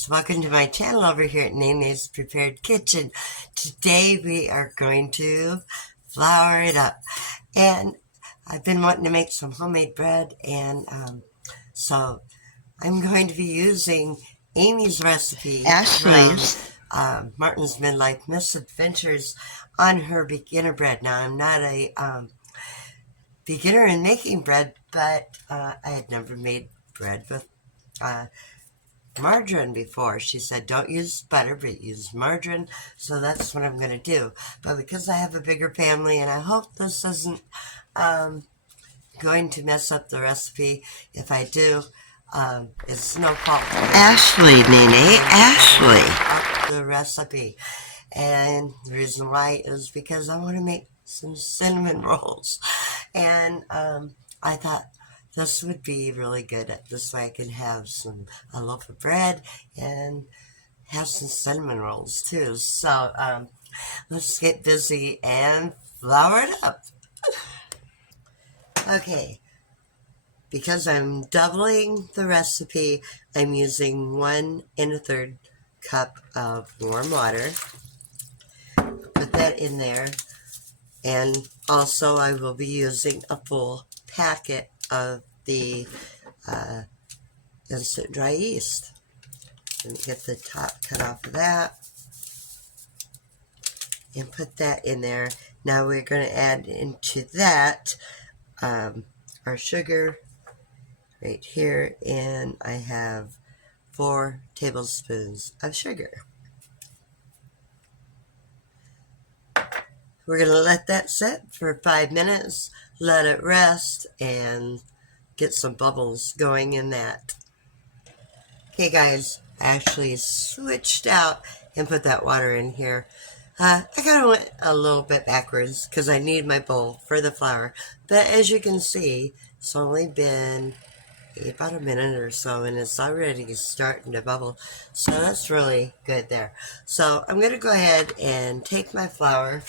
guys, welcome to my channel over here at Nene's Prepared Kitchen. Today we are going to flour it up, and I've been wanting to make some homemade bread, and so I'm going to be using Amy's recipe Ashley's. from Martin's Midlife Misadventures on her beginner bread. Now I'm not a beginner in making bread, but I had never made bread with margarine before. She said don't use butter but use margarine, so that's what I'm going to do. But because I have a bigger family, and I hope this isn't going to mess up the recipe, if I do, it's no fault of mine. Ashley, Nene, Ashley. The recipe, and the reason why is because I want to make some cinnamon rolls, and I thought this would be really good. This way I can have a loaf of bread and have some cinnamon rolls too. So let's get busy and flour it up. Okay, because I'm doubling the recipe, I'm using 1 1/3 cup of warm water. Put that in there, and also I will be using a full packet of the instant dry yeast. Let me get the top cut off of that and put that in there. Now we're going to add into that our sugar right here, and I have 4 tablespoons of sugar. We're going to let that sit for 5 minutes, let it rest, and get some bubbles going in that. Okay guys, I actually switched out and put that water in here. I kind of went a little bit backwards because I need my bowl for the flour. But as you can see, it's only been about a minute or so, and it's already starting to bubble. So that's really good there. So I'm going to go ahead and take my flour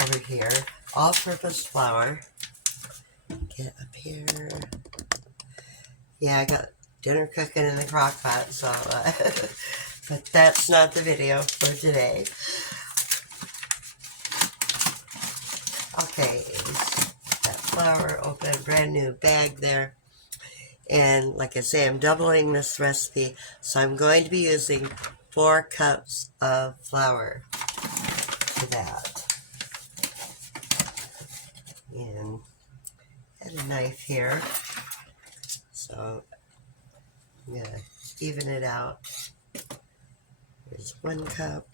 over here, all-purpose flour. Get up here. Yeah, I got dinner cooking in the crock pot, so but that's not the video for today. Okay, that flour, open a brand new bag there. And like I say, I'm doubling this recipe, so I'm going to be using 4 cups of flour for that. And I have a knife here, so I'm going to even it out. There's 1 cup.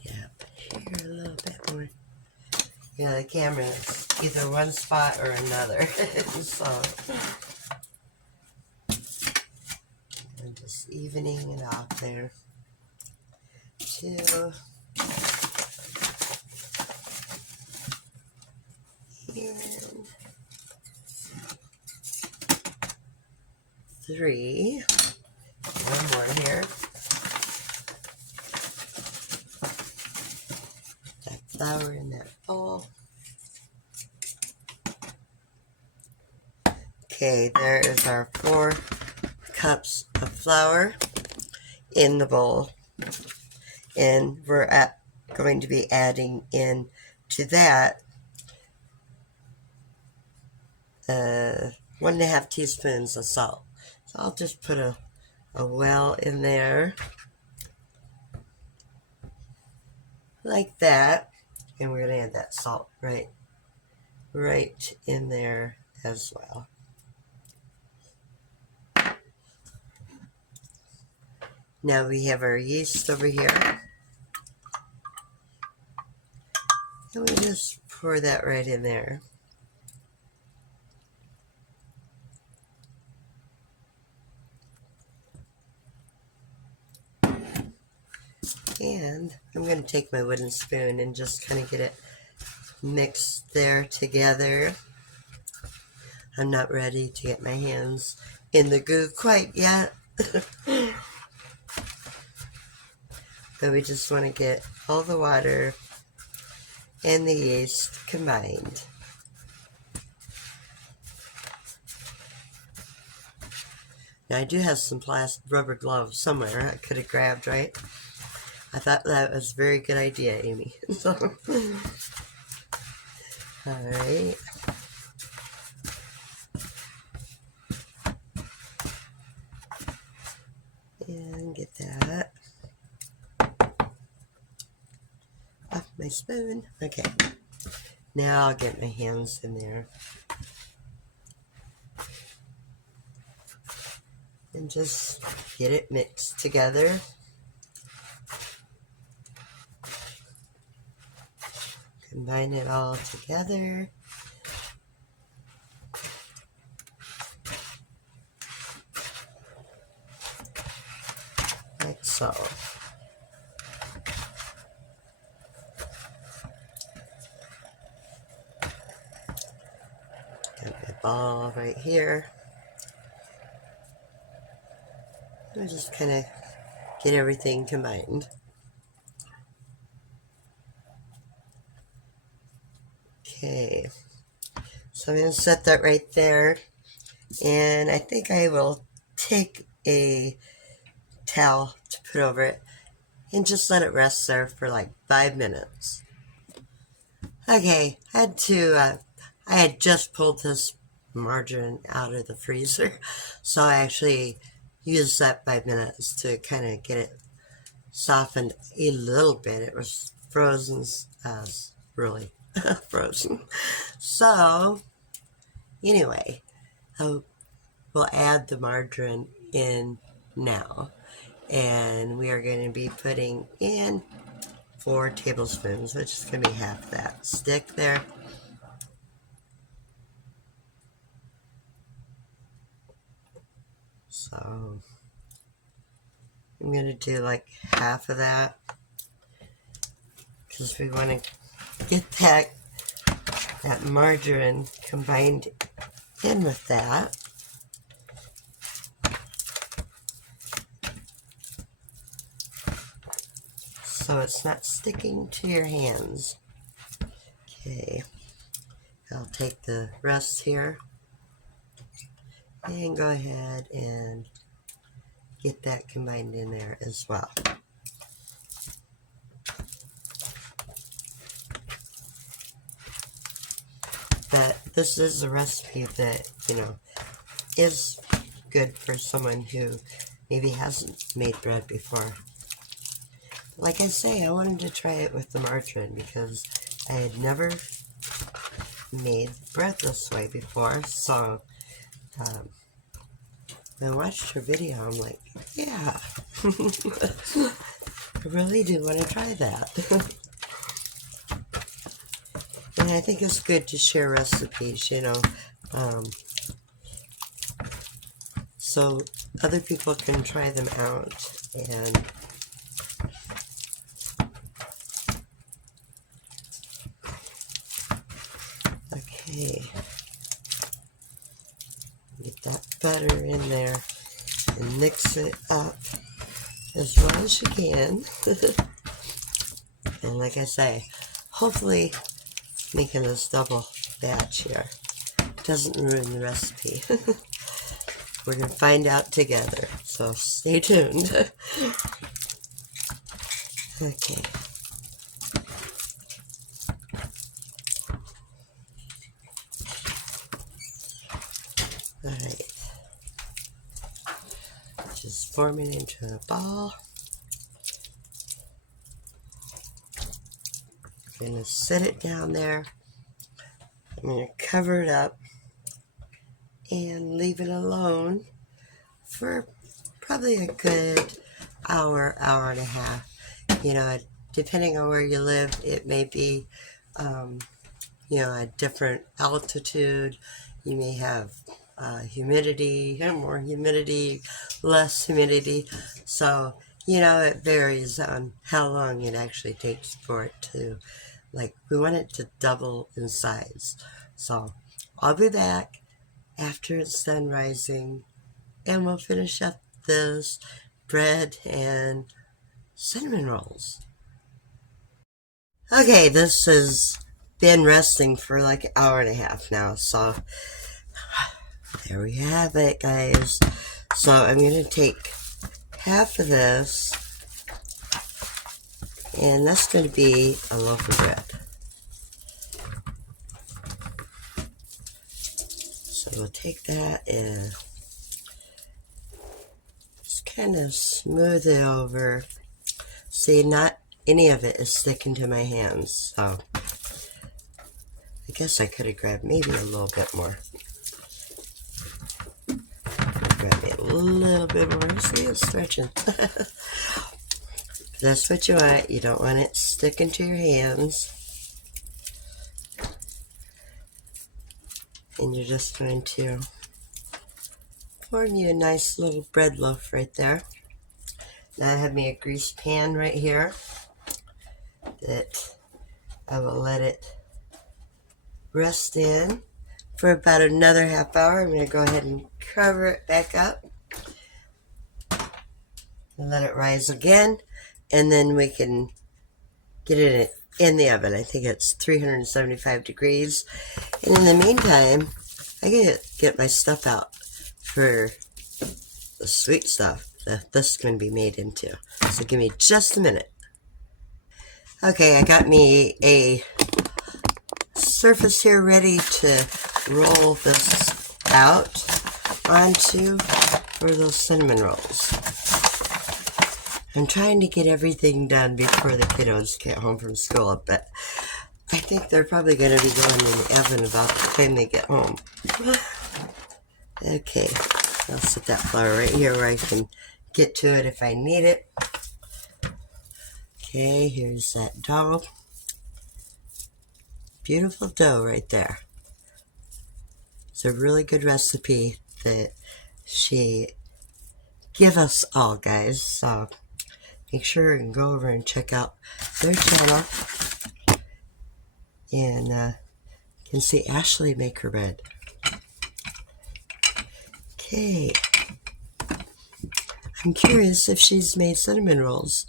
Yeah, here a little bit more. You know, the camera is either one spot or another. So I'm just evening it off there. 2. And 3. 1 more here. That flour in that bowl. Okay, there is our 4 cups of flour in the bowl. And we're going to be adding in to that 1 1/2 teaspoons of salt. So I'll just put a well in there like that, and we're going to add that salt right in there as well. Now we have our yeast over here, and we just pour that right in there. And I'm going to take my wooden spoon and just kind of get it mixed there together. I'm not ready to get my hands in the goo quite yet. But we just want to get all the water and the yeast combined. Now I do have some plastic rubber gloves somewhere I could have grabbed, right? I thought that was a very good idea, Amy. So, alright. And get that off my spoon. Okay. Now I'll get my hands in there. And just get it mixed together. Combine it all together. Like so. Got my ball right here. I'll just kind of get everything combined. Okay, so I'm going to set that right there, and I think I will take a towel to put over it and just let it rest there for like 5 minutes. Okay, I had just pulled this margarine out of the freezer, so I actually used that 5 minutes to kind of get it softened a little bit. It was frozen, really frozen. So anyway, we'll add the margarine in now, and we are going to be putting in 4 tablespoons, which is going to be half that stick there. So I'm going to do like half of that because we want to get that margarine combined in with that. So it's not sticking to your hands. Okay, I'll take the rest here and go ahead and get that combined in there as well. But this is a recipe that, is good for someone who maybe hasn't made bread before. Like I say, I wanted to try it with the margarine because I had never made bread this way before. So when I watched her video, I'm like, yeah, I really do want to try that. And I think it's good to share recipes, so other people can try them out. And okay, get that butter in there and mix it up as well as you can. And like I say, hopefully making this double batch here doesn't ruin the recipe. We're going to find out together, so stay tuned. Okay. Alright. Just form it into a ball. I'm going to set it down there. I'm going to cover it up and leave it alone for probably a good hour, hour and a half. Depending on where you live, it may be, a different altitude. You may have humidity, more humidity, less humidity. So, it varies on how long it actually takes for it to, we want it to double in size. So, I'll be back after it's done rising, and we'll finish up this bread and cinnamon rolls. Okay, this has been resting for like an hour and a half now, so there we have it, guys. So I'm going to take half of this, and that's going to be a loaf of bread. So we'll take that and just kind of smooth it over. See, not any of it is sticking to my hands, so I guess I could have grabbed maybe a little bit more. Grab me a little bit more. See, it's stretching. That's what you want. You don't want it sticking to your hands. And you're just going to form you a nice little bread loaf right there. Now I have me a greased pan right here that I will let it rest in for about another half hour. I'm going to go ahead and cover it back up and let it rise again, and then we can get it in the oven. I think it's 375 degrees. And in the meantime, I can get my stuff out for the sweet stuff that this is going to be made into. So give me just a minute. Okay, I got me a surface here ready to roll this out onto for those cinnamon rolls. I'm trying to get everything done before the kiddos get home from school, but I think they're probably going to be going in the oven about the time they get home. Okay, I'll set that flour right here where I can get to it if I need it. Okay, here's that dough. Beautiful dough right there. It's a really good recipe that she gave us all, guys. So make sure and go over and check out their channel. And you can see Ashley make her bread. Okay. I'm curious if she's made cinnamon rolls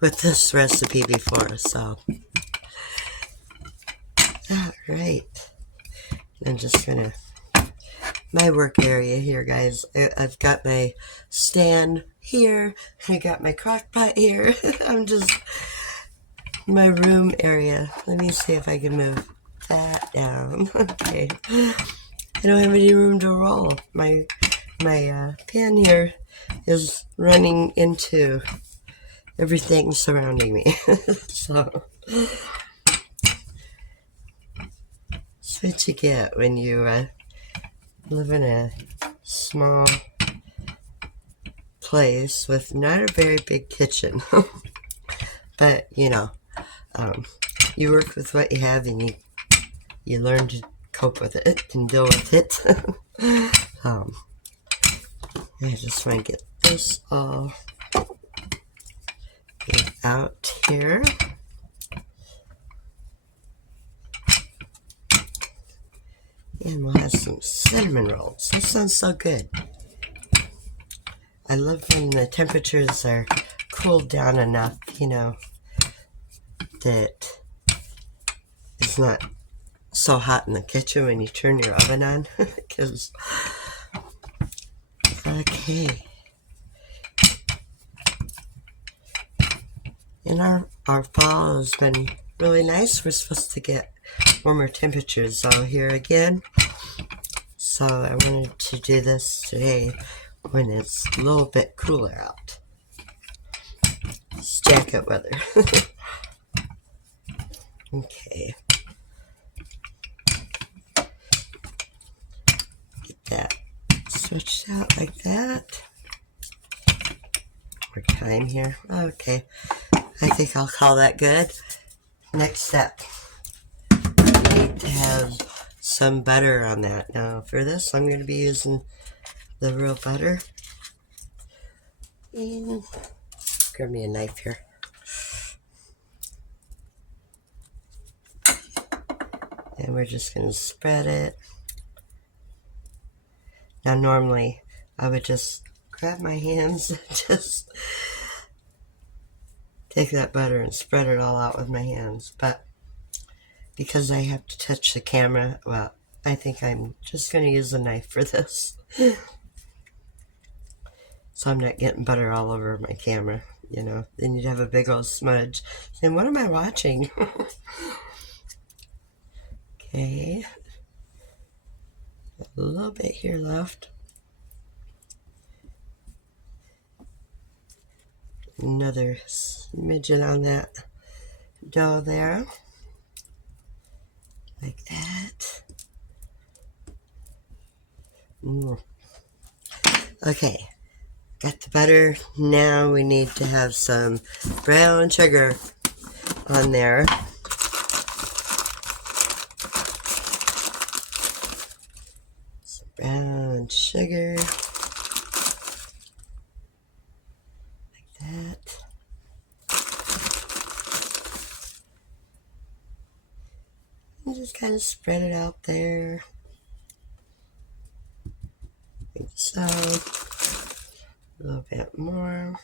with this recipe before, so. Alright. I'm just gonna, my work area here, guys. I've got my stand here. I got my crock pot here. I'm just, my room area. Let me see if I can move that down. Okay. I don't have any room to roll. My pan here is running into everything surrounding me. So that's what you get when you live in a small place with not a very big kitchen. But you know, you work with what you have, and you learn to cope with it and deal with it. I just want to get this all out here. And we'll have some cinnamon rolls. That sounds so good. I love when the temperatures are cooled down enough, you know, that it's not so hot in the kitchen when you turn your oven on. Because, okay. And our fall has been really nice. We're supposed to get warmer temperatures out here again. So I wanted to do this today when it's a little bit cooler out. It's jacket weather. Okay. Get that stretched out like that. More time here. Okay. I think I'll call that good. Next step. We need to have some butter on that. Now for this, I'm going to be using the real butter. And grab me a knife here. And we're just going to spread it. Now normally I would just grab my hands and just take that butter and spread it all out with my hands. But because I have to touch the camera, well, I think I'm just going to use a knife for this. so I'm not getting butter all over my camera, you know. Then you'd have a big old smudge. And what am I watching? Okay. A little bit here left. Another smidgen on that dough there. Like that. Okay. Got the butter. Now we need to have some brown sugar on there. Some brown sugar. Like that. And just kind of spread it out there. Like so. A little bit more.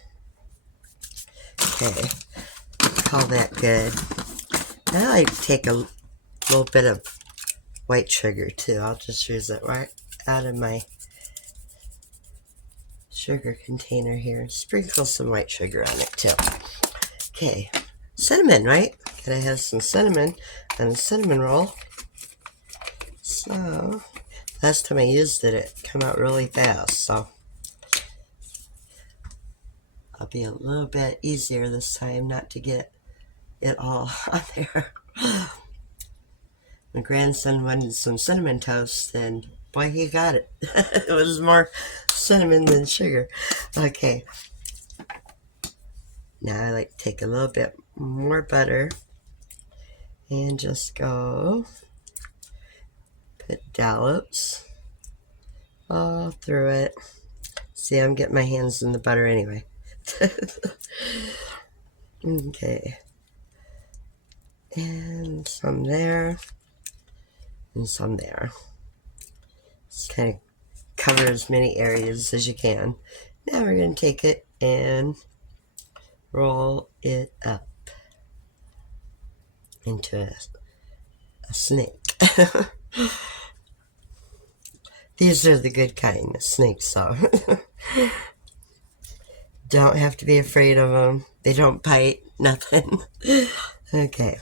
Okay. Call that good. I like to take a little bit of white sugar too. I'll just use it right out of my sugar container here. Sprinkle some white sugar on it too. Okay. Cinnamon, right? Gotta have some cinnamon on a cinnamon roll. So, last time I used it, it came out really fast. So, I'll be a little bit easier this time not to get it all on there. My grandson wanted some cinnamon toast, and boy, he got it. It was more cinnamon than sugar. Okay. Now I like to take a little bit more butter and just go put dollops all through it. See, I'm getting my hands in the butter anyway. Okay. And some there. And some there. Just kind of cover as many areas as you can. Now we're going to take it and roll it up into a snake. These are the good kind of snakes, so don't have to be afraid of them. They don't bite, nothing. Okay.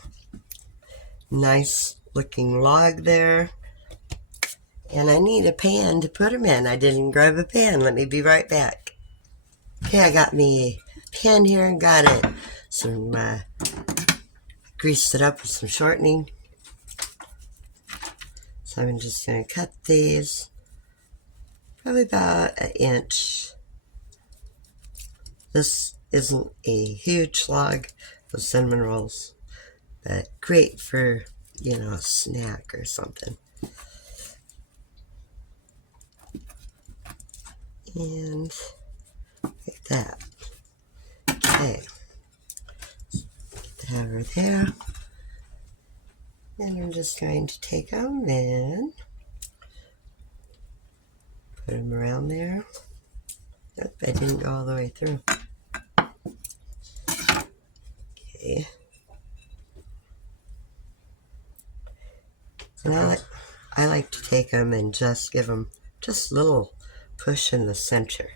Nice looking log there. And I need a pan to put them in. I didn't grab a pan. Let me be right back. Okay, I got me a pan here and got it. Some, greased it up with some shortening. So I'm just going to cut these probably about an inch. This isn't a huge log of cinnamon rolls, but great for, you know, a snack or something. And like that. Okay. Get that over there. And I'm just going to take them and put them around there. Nope, I didn't go all the way through. Okay. And I like to take them and just give them just a little push in the center.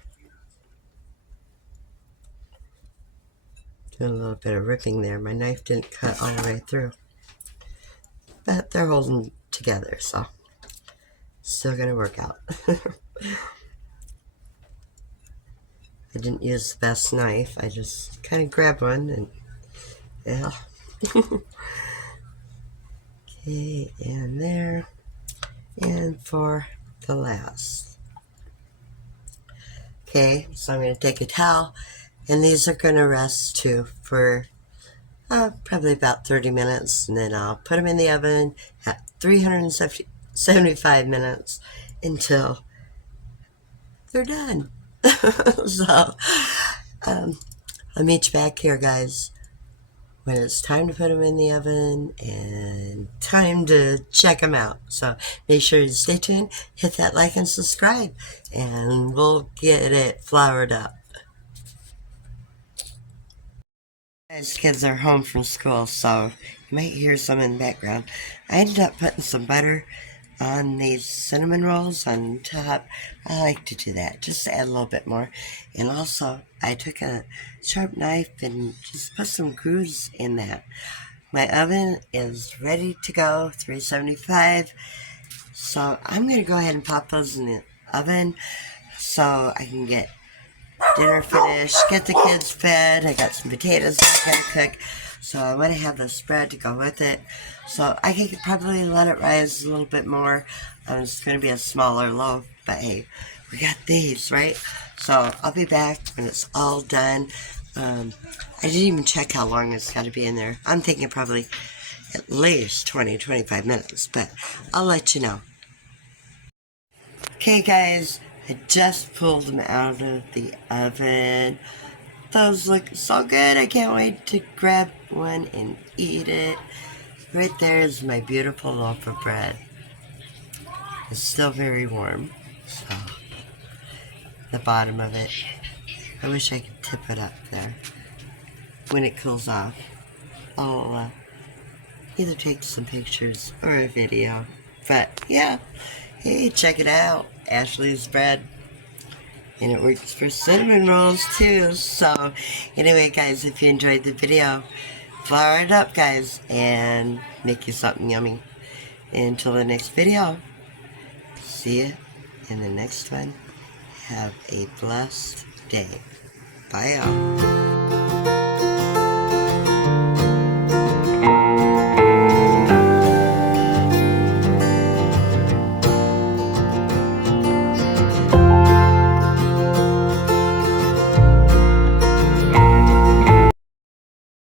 Do a little bit of ripping there. My knife didn't cut all the way through. But they're holding together, so still gonna work out. I didn't use the best knife. I just kind of grabbed one and yeah. Okay, and there. And for the last. Okay, so I'm going to take a towel, and these are going to rest too for probably about 30 minutes, and then I'll put them in the oven at 375 minutes until they're done. So, I'll meet you back here, guys, when it's time to put them in the oven and time to check them out. So make sure you stay tuned, hit that like and subscribe, and we'll get it floured up. As kids are home from school, so you might hear some in the background. I ended up putting some butter on these cinnamon rolls on top. I like to do that, just to add a little bit more. And also, I took a sharp knife and just put some grooves in that. My oven is ready to go, 375. So I'm going to go ahead and pop those in the oven so I can get dinner finished, get the kids fed. I got some potatoes I gotta cook, so I want to have the spread to go with it. So I could probably let it rise a little bit more. It's going to be a smaller loaf, but hey, we got these, right? So I'll be back when it's all done. I didn't even check how long it's got to be in there. I'm thinking probably at least 20-25 minutes, but I'll let you know. Okay, guys, I just pulled them out of the oven. Those look so good. I can't wait to grab one and eat it. Right there is my beautiful loaf of bread. It's still very warm. So, the bottom of it. I wish I could tip it up there when it cools off. I'll either take some pictures or a video. But yeah, hey, check it out. Ashley's bread. And it works for cinnamon rolls too. So anyway, guys, if you enjoyed the video, flour it up, guys, and make you something yummy. Until the next video, see you in the next one. Have a blessed day. Bye, y'all.